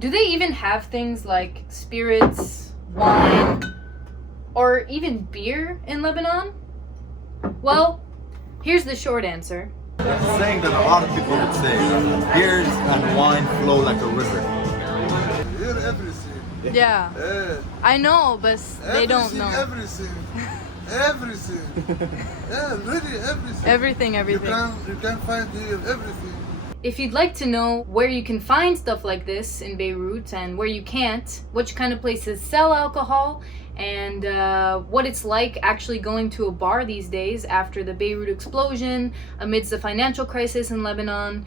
Do they even have things like spirits, wine, or even beer in Lebanon? Well, here's the short answer. There's a saying that a lot of people would say, beers and wine flow like a river. Hear everything. Yeah, I know, but they don't know. Everything. Yeah, really everything. Everything. You can find here everything. If you'd like to know where you can find stuff like this in Beirut and where you can't, which kind of places sell alcohol, and what it's like actually going to a bar these days after the Beirut explosion, amidst the financial crisis in Lebanon,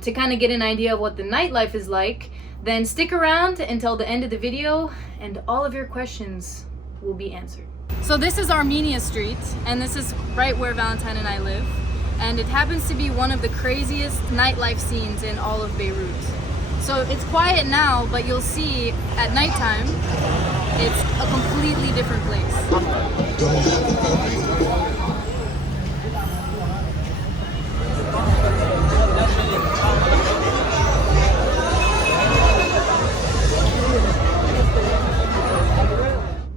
to kind of get an idea of what the nightlife is like, then stick around until the end of the video and all of your questions will be answered. So this is Armenia Street, and this is right where Valentine and I live. And it happens to be one of the craziest nightlife scenes in all of Beirut. So it's quiet now, but you'll see at nighttime, it's a completely different place.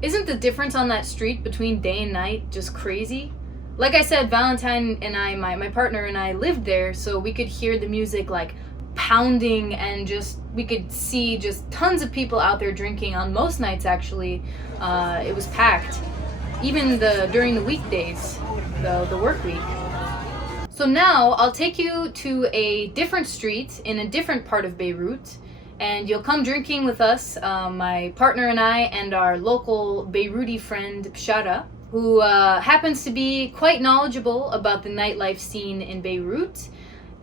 Isn't the difference on that street between day and night just crazy? Like I said, Valentine and I, my partner and I lived there, so we could hear the music like pounding, and we could see just tons of people out there drinking on most nights actually. It was packed, even during the weekdays, the work week. So now I'll take you to a different street in a different part of Beirut, and you'll come drinking with us, my partner and I, and our local Beiruti friend Bshara, who happens to be quite knowledgeable about the nightlife scene in Beirut,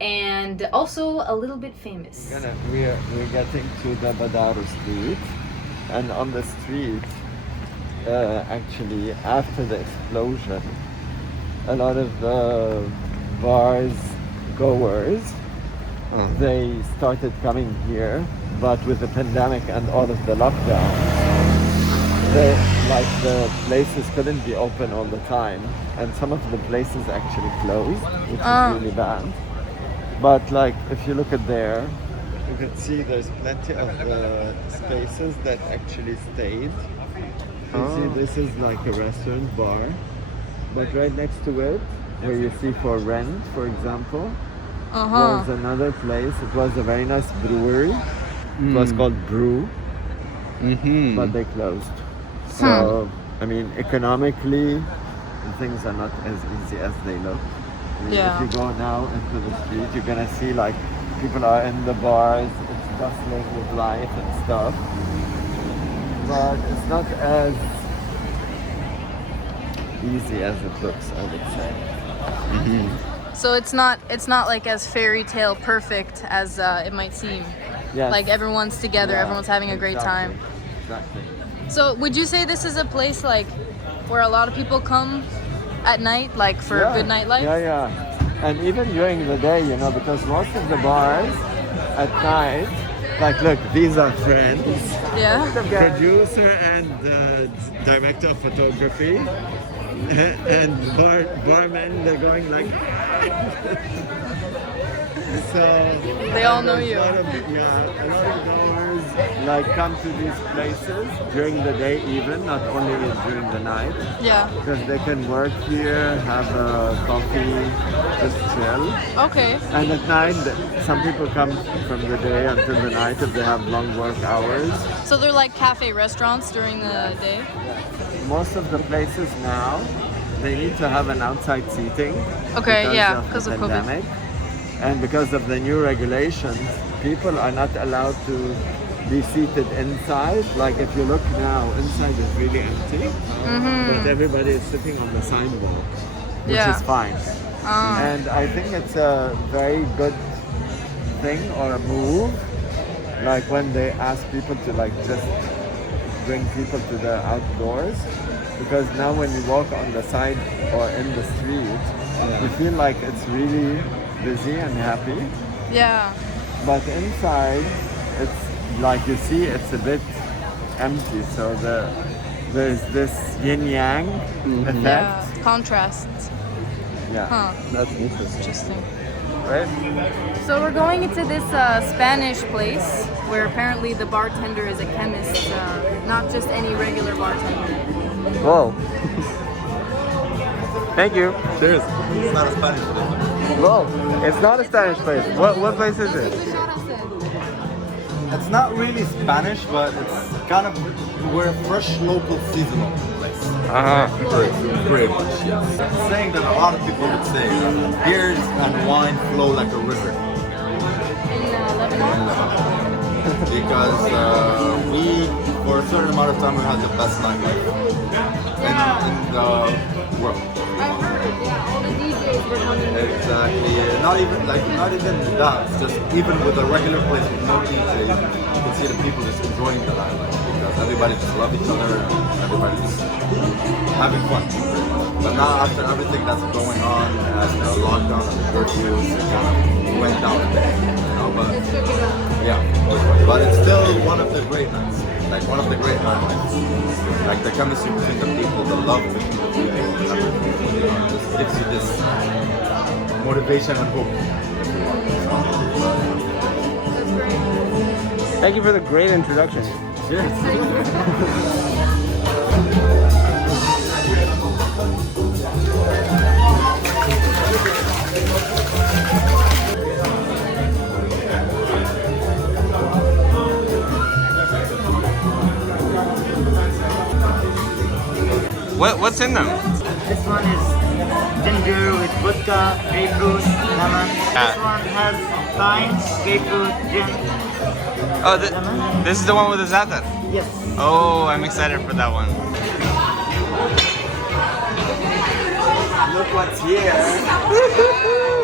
and also a little bit famous. We're getting to the Badaru street, and on the street, actually after the explosion, a lot of the bars goers, they started coming here, but with the pandemic and all of the lockdowns, the places couldn't be open all the time, and some of the places actually closed, which is really bad. But like, if you look at there, you can see there's plenty of spaces that actually stayed. You see, this is like a restaurant bar, but right next to it, where you see for rent, for example, was another place. It was a very nice brewery. It was called Brew, but they closed. So, I mean, economically, things are not as easy as they look. I mean, if you go now into the street, you're gonna see like people are in the bars, it's bustling with life and stuff. But it's not as easy as it looks, I would say. So it's not like as fairy tale perfect as it might seem. Yes. Like everyone's together, everyone's having a great time. Exactly. So would you say this is a place like where a lot of people come at night, like for a good nightlife? Yeah. And even during the day, you know, because most of the bars at night, like look, these are friends. Yeah. The producer and director of photography. And barmen, they're going like so They all know you. a lot of goers like come to these places during the day, even not only during the night. Yeah. Because they can work here, have a coffee, just chill. Okay. And at night, some people come from the day until the night if they have long work hours. So they're like cafe restaurants during the day? Most of the places now, they need to have an outside seating. Okay, because of COVID. pandemic. And because of the new regulations, people are not allowed to be seated inside. Like if you look now, inside is really empty, but everybody is sitting on the sidewalk, which is fine. And I think it's a very good thing or a move, like when they ask people to like just bring people to the outdoors, because now when you walk on the side or in the street, you feel like it's really busy and happy. Yeah. But inside, it's like you see, it's a bit empty. So there's this yin yang effect. Yeah. Contrast. Yeah, that's interesting. Interesting. right? So we're going into this Spanish place where apparently the bartender is a chemist, not just any regular bartender. Whoa. Thank you. Cheers. It's not a Spanish place. Whoa. It's not a Spanish place. What place is it? It's not really Spanish, but it's kind of, we're a fresh local seasonal place. Pretty much, yes. Saying that a lot of people would say, beers and wine flow like a river. In Lebanon? Because we, for a certain amount of time, we had the best nightlife in the world. I've heard, yeah, all the DJs were coming here. Exactly. Not even that. It's just even with a regular place with no DJs, you can see the people just enjoying the nightlife because everybody just love each other and everybody just having fun. But now after everything that's going on and the lockdown and the curfews, it kind of went down a bit, you know. But yeah, but it's still one of the great nights. Like one of the great nightlights. Like the chemistry between the people, the love between the people, everything, you know, just gives you this motivation and hope. Thank you for the great introduction. Cheers. What's in them? This one is ginger with vodka, grapefruit, lemon. This one has thyme, grapefruit, gin. Oh, this is the one with the za'atar. Yes. Oh, I'm excited for that one. Look what's here.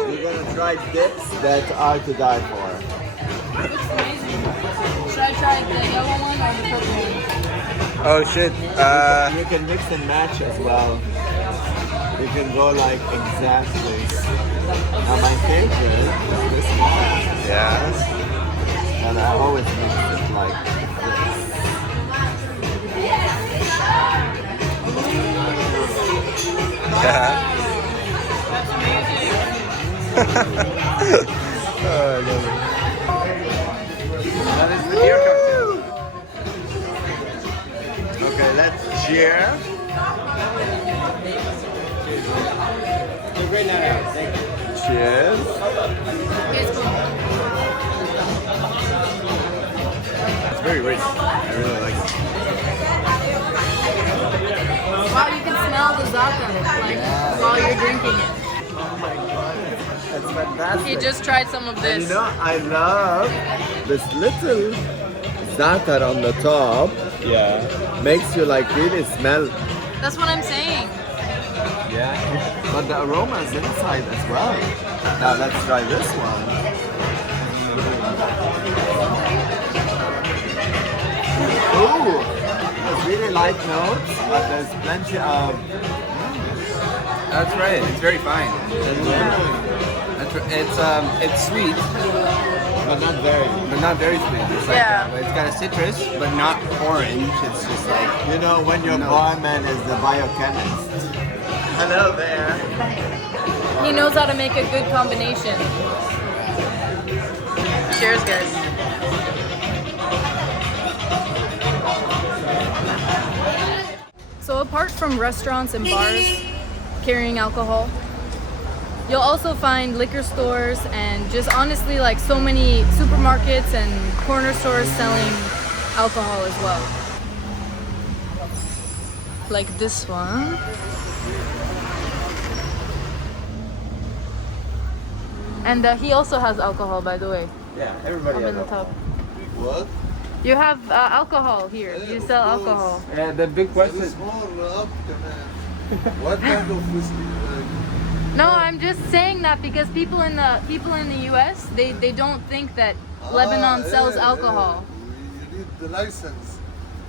We're gonna try dips that are to die for. Looks amazing. Should I try the yellow one or the purple one? Oh shit. You can mix and match as well. You can go like exactly. Now my favorite is this one. Yeah. And I always mix it like this. Yeah. That's amazing. Oh, I love it. That is the beer cocktail. Okay, let's cheer. Great night out. Thank you. Cheers. It's very rich. I really like it. Wow, you can smell the za'atar like while you're drinking it. Oh my god, that's fantastic. He just tried some of And this. you know, I love this little za'atar on the top. Yeah. Makes you like really smell. That's what I'm saying. Yeah. But the aroma is inside as well. Now let's try this one. Ooh! There's really light notes, but there's plenty of... That's right. It's very fine. Yeah. It's sweet, But not very. but not very sweet. It's like, Yeah. it's got a citrus, but not orange. It's just like You know when your No. barman is the biochemist. Hello there. He knows how to make a good combination. Cheers, guys. So apart from restaurants and bars carrying alcohol, you'll also find liquor stores and just honestly like so many supermarkets and corner stores selling alcohol as well. Like this one. And he also has alcohol, by the way. Yeah, everybody Up has in the alcohol. top. What? You have alcohol here. You sell alcohol. Yeah, the big question There is more up, man. What kind of whiskey? No, I'm just saying that because people in the U.S. they don't think that Lebanon sells alcohol. You need the license.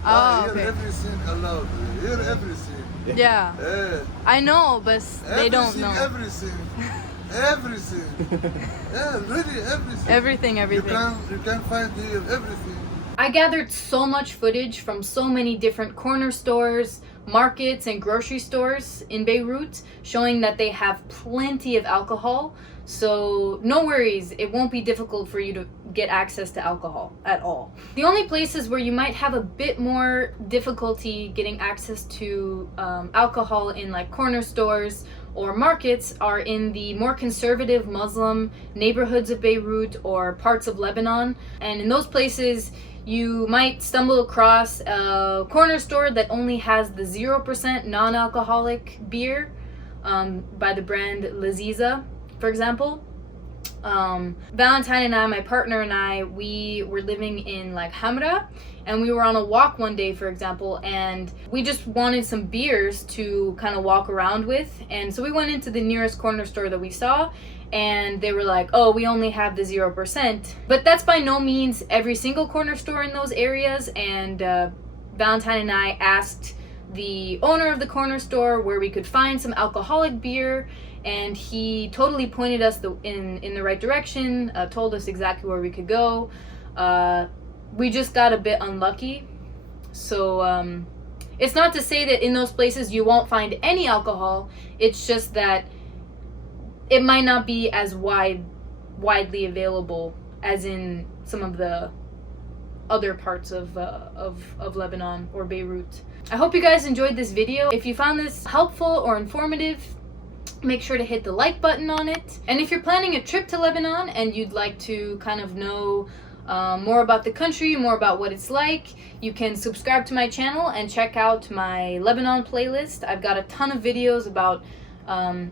Oh, Here okay. everything allowed. Here everything. Yeah, Eh, I know, but they don't everything, know. Everything. Everything. Yeah, really everything. Everything. You can find here everything. I gathered so much footage from so many different corner stores, markets, and grocery stores in Beirut, showing that they have plenty of alcohol. So no worries, it won't be difficult for you to get access to alcohol at all. The only places where you might have a bit more difficulty getting access to alcohol in like corner stores or markets are in the more conservative Muslim neighborhoods of Beirut or parts of Lebanon. And in those places, you might stumble across a corner store that only has the 0% non-alcoholic beer by the brand Laziza, for example. Valentine and I, my partner and I, we were living in like Hamra, and we were on a walk one day, for example, and we just wanted some beers to kind of walk around with. And so we went into the nearest corner store that we saw, and they were like, oh, we only have the 0%. But that's by no means every single corner store in those areas. And Valentine and I asked the owner of the corner store where we could find some alcoholic beer, and he totally pointed us in the right direction, told us exactly where we could go. We just got a bit unlucky. So it's not to say that in those places you won't find any alcohol, it's just that it might not be as widely available as in some of the other parts of Lebanon or Beirut. I hope you guys enjoyed this video. If you found this helpful or informative, make sure to hit the like button on it. And if you're planning a trip to Lebanon and you'd like to kind of know more about the country, more about what it's like, you can subscribe to my channel and check out my Lebanon playlist. I've got a ton of videos about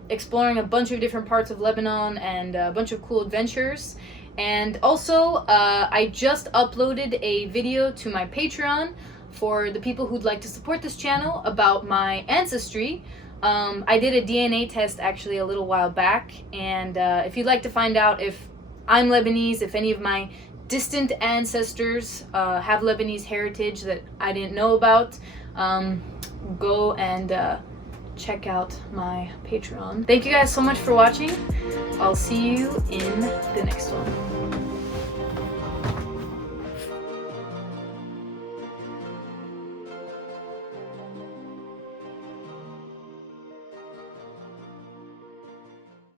exploring a bunch of different parts of Lebanon and a bunch of cool adventures. And also, I just uploaded a video to my Patreon for the people who'd like to support this channel about my ancestry. I did a DNA test actually a little while back, and if you'd like to find out if I'm Lebanese, if any of my distant ancestors have Lebanese heritage that I didn't know about, go and check out my Patreon. Thank you guys so much for watching. I'll see you in the next one.